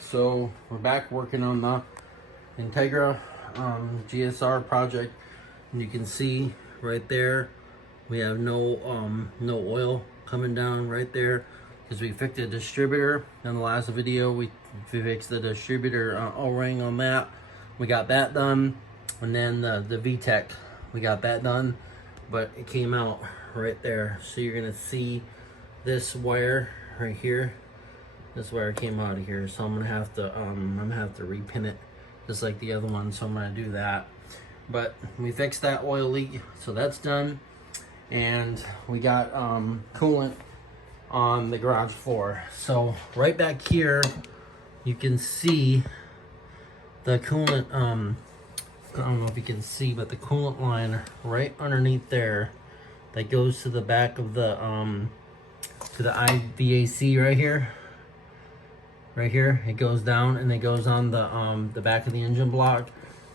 So we're back working on the Integra GSR project, and you can see right there we have no oil coming down right there because we fixed the distributor. In the last video we fixed the distributor O-ring on that. We got that done, and then the VTEC, we got that done, but it came out right there. So you're gonna see this wire right here. This wire came out of here, so I'm gonna have to repin it just like the other one. So I'm gonna do that. But we fixed that oil leak, so that's done. And we got coolant on the garage floor. So right back here, you can see the coolant. I don't know if you can see, but the coolant line right underneath there that goes to the back of the to the IVAC right here. Right here, it goes down and it goes on the back of the engine block.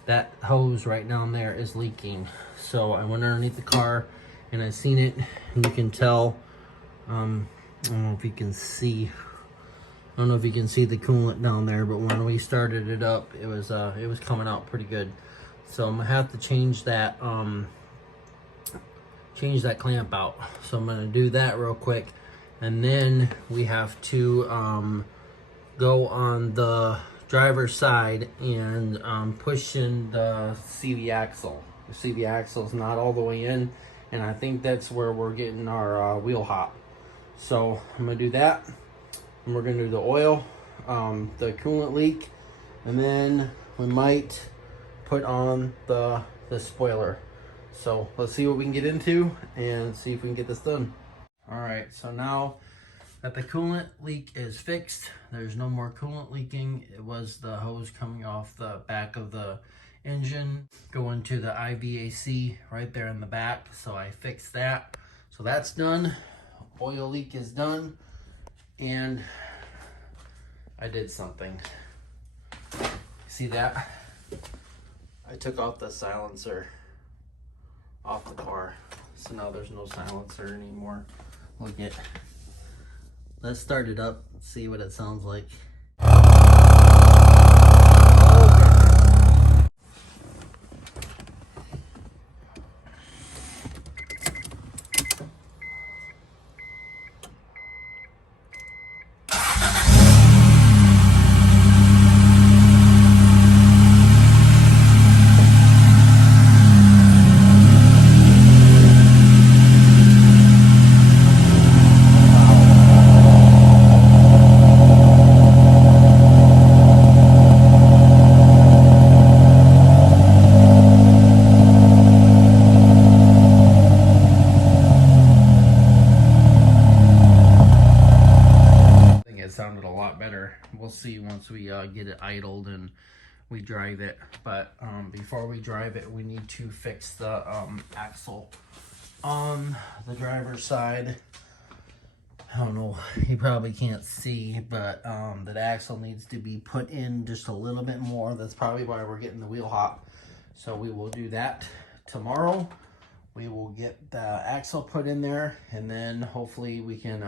That hose right down there is leaking. So I went underneath the car and I seen it, and you can tell. I don't know if you can see. I don't know if you can see the coolant down there, but when we started it up, it was coming out pretty good. So I'm gonna have to change that clamp out. So I'm gonna do that real quick, and then we have to go on the driver's side and push in the CV axle. The CV axle is not all the way in, and I think that's where we're getting our wheel hop. So I'm gonna do that, and we're gonna do the oil, the coolant leak, and then we might put on the spoiler. So let's see what we can get into and see if we can get this done. All right, so now that the coolant leak is fixed, there's no more coolant leaking. It was the hose coming off the back of the engine going to the IVAC right there in the back. So I fixed that. So that's done. Oil leak is done. And I did something. See that? I took off the silencer off the car. So now there's no silencer anymore. Look at. Let's start it up, see what it sounds like. It sounded a lot better. We'll see once we get it idled and we drive it. But before we drive it, we need to fix the axle on the driver's side. I don't know, you probably can't see, but that axle needs to be put in just a little bit more. That's probably why we're getting the wheel hop. So we will do that tomorrow. We will get the axle put in there, and then hopefully we can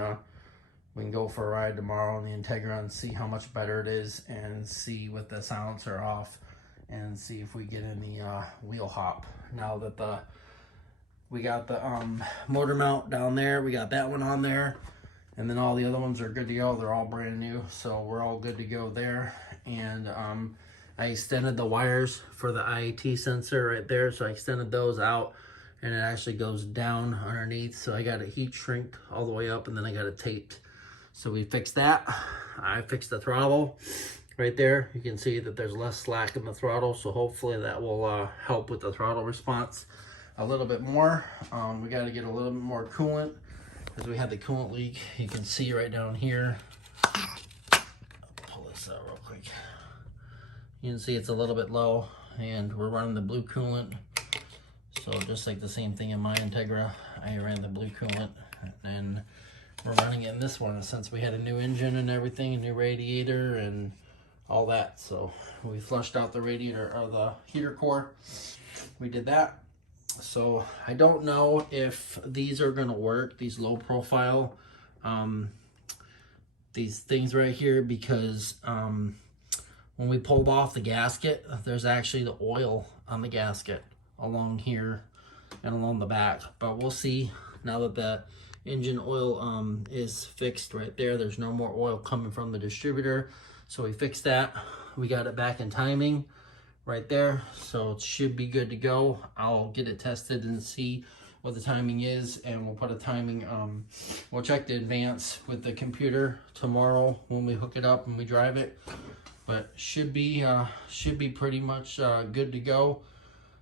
go for a ride tomorrow on the Integra and see how much better it is, and see with the silencer off, and see if we get any wheel hop. Now that we got the motor mount down there, we got that one on there, and then all the other ones are good to go. They're all brand new, so we're all good to go there. And I extended the wires for the IAT sensor right there, so I extended those out, and it actually goes down underneath. So I got a heat shrink all the way up, and then I got it taped. So we fixed that. I fixed the throttle right there. You can see that there's less slack in the throttle, so hopefully that will help with the throttle response a little bit more. We got to get a little bit more coolant because we had the coolant leak. You can see right down here. I'll pull this out real quick. You can see it's a little bit low, and we're running the blue coolant. So just like the same thing in my Integra, I ran the blue coolant, and we're running it in this one since we had a new engine and everything, a new radiator and all that. So we flushed out the radiator or the heater core. We did that. So I don't know if these are going to work, these low profile these things right here because when we pulled off the gasket, there's actually the oil on the gasket along here and along the back. But we'll see now that the engine oil is fixed right there. There's no more oil coming from the distributor. So we fixed that. We got it back in timing right there. So it should be good to go. I'll get it tested and see what the timing is, and we'll put a timing, we'll check the advance with the computer tomorrow when we hook it up and we drive it. But should be pretty much good to go.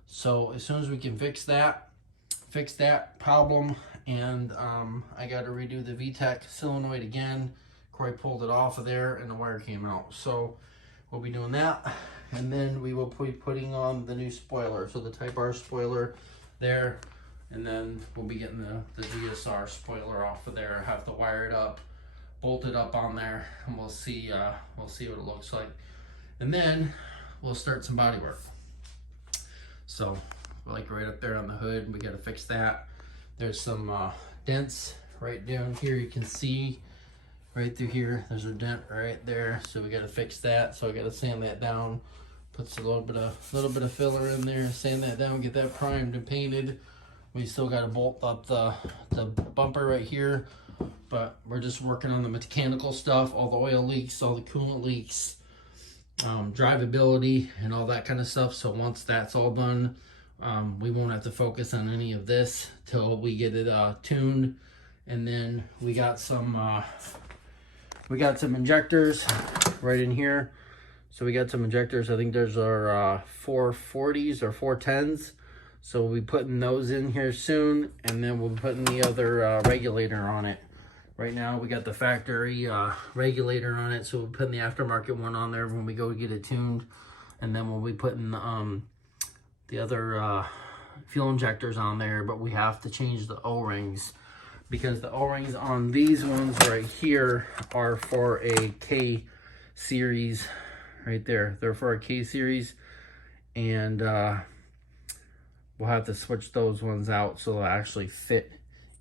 So as soon as we can fix that problem, and I got to redo the VTEC solenoid again. Corey pulled it off of there and the wire came out. So we'll be doing that, and then we will be putting on the new spoiler. So the Type R spoiler there, and then we'll be getting the GSR spoiler off of there. Have to wire it up, bolt it up on there, and we'll see what it looks like. And then we'll start some body work. So like right up there on the hood, we got to fix that. There's some dents right down here. You can see right through here, there's a dent right there. So we got to fix that. So I got to sand that down, puts a little bit of filler in there, sand that down, get that primed and painted. We still got to bolt up the bumper right here, but we're just working on the mechanical stuff, all the oil leaks, all the coolant leaks, drivability and all that kind of stuff. So once that's all done, we won't have to focus on any of this till we get it tuned. And then we got some injectors right in here. So we got some injectors. I think there's our 440s or 410s. So we'll be putting those in here soon, and then we'll be putting the other regulator on it. Right now we got the factory regulator on it, so we'll be putting the aftermarket one on there when we go get it tuned. And then we'll be putting the other fuel injectors on there, but we have to change the O-rings because the O-rings on these ones right here are for a K series right there. They're for a K series, and we'll have to switch those ones out so they'll actually fit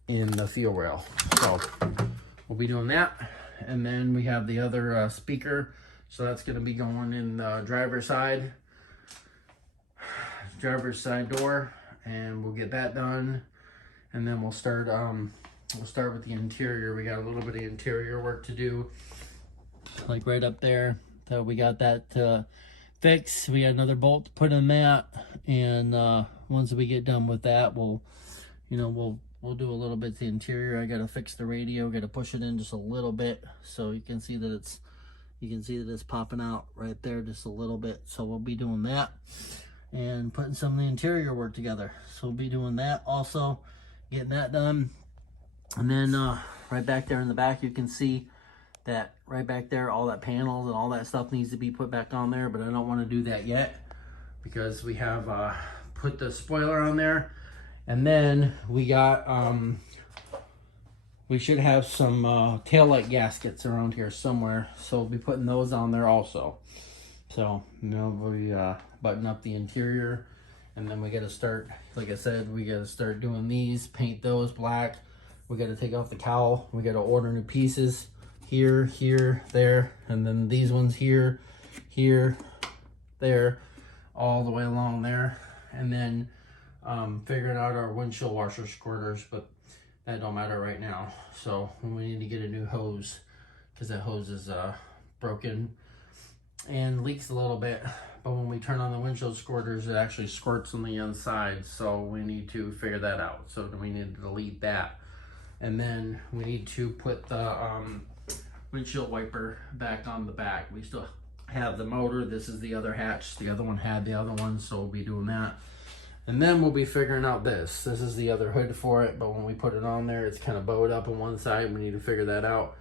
in the fuel rail. So we'll be doing that. And then we have the other speaker. So that's going to be going in the driver's side door, and we'll get that done. And then we'll start with the interior. We got a little bit of interior work to do, like right up there. So we got that fixed. We got another bolt to put in that, and once we get done with that, we'll do a little bit to the interior. I gotta fix the radio, gotta push it in just a little bit so you can see that it's popping out right there just a little bit. So we'll be doing that and putting some of the interior work together. So we'll be doing that also, getting that done. And then right back there in the back, you can see that right back there, all that panels and all that stuff needs to be put back on there, but I don't want to do that yet because we have put the spoiler on there. And then we got we should have some taillight gaskets around here somewhere, so we'll be putting those on there also. So we button up the interior, and then we got to start, like I said, we got to start doing these, paint those black. We got to take off the cowl, we got to order new pieces here, here, there, and then these ones here, here, there, all the way along there. And then figuring out our windshield washer squirters, but that don't matter right now. So we need to get a new hose because that hose is broken and leaks a little bit. But when we turn on the windshield squirters, it actually squirts on the inside. So we need to figure that out. So we need to delete that. And then we need to put the windshield wiper back on the back. We still have the motor. This is the other hatch. The other one had the other one, so we'll be doing that. And then we'll be figuring out this. This is the other hood for it, but when we put it on there, it's kind of bowed up on one side. We need to figure that out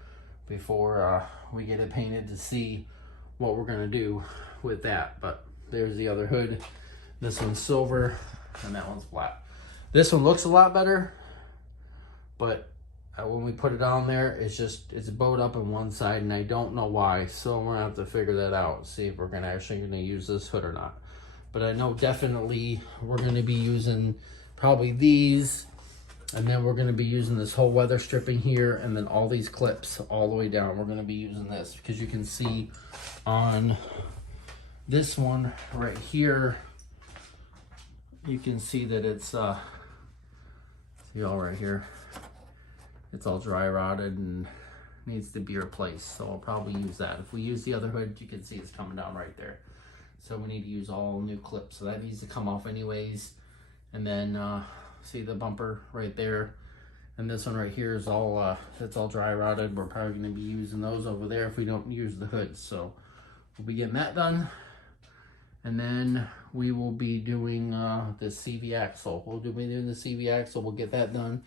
before we get it painted to see what we're gonna do with that. But there's the other hood. This one's silver, and that one's black. This one looks a lot better, but when we put it on there, it's bowed up on one side, and I don't know why. So we're gonna have to figure that out, see if we're actually gonna use this hood or not. But I know definitely we're gonna be using probably these And then we're going to be using this whole weather stripping here, and then all these clips all the way down. We're going to be using this because you can see on this one right here, you can see that it's see all right here, it's all dry rotted and needs to be replaced. So I'll probably use that. If we use the other hood, you can see it's coming down right there. So we need to use all new clips. So that needs to come off anyways. And then see the bumper right there, and this one right here is all it's all dry rotted. We're probably going to be using those over there if we don't use the hoods. So we'll be getting that done, and then we will be doing the CV axle. We'll be doing the CV axle. We'll get that done,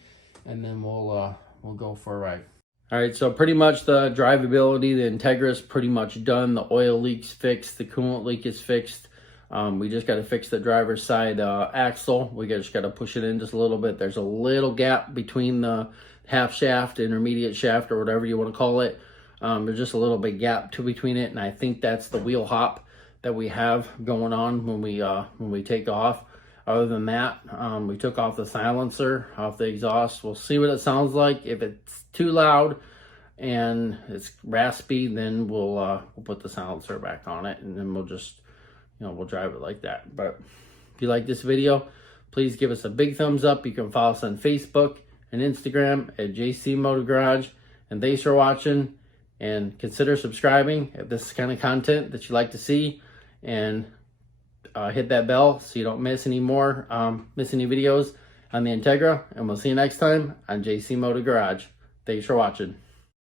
and then we'll go for a ride. All right, so pretty much the drivability, the Integra is pretty much done. The oil leak's fixed. The coolant leak is fixed. We just got to fix the driver's side axle. We just got to push it in just a little bit. There's a little gap between the half shaft, intermediate shaft, or whatever you want to call it. There's just a little bit gap between it, and I think that's the wheel hop that we have going on when we take off. Other than that, we took off the silencer off the exhaust. We'll see what it sounds like. If it's too loud and it's raspy, then we'll put the silencer back on it, and then we'll just, we'll drive it like that. But if you like this video, please give us a big thumbs up. You can follow us on Facebook and Instagram at JC Motor Garage. And thanks for watching, and consider subscribing if this is the kind of content that you like to see, and hit that bell so you don't miss any videos on the Integra. And we'll see you next time on JC Motor Garage. Thanks for watching.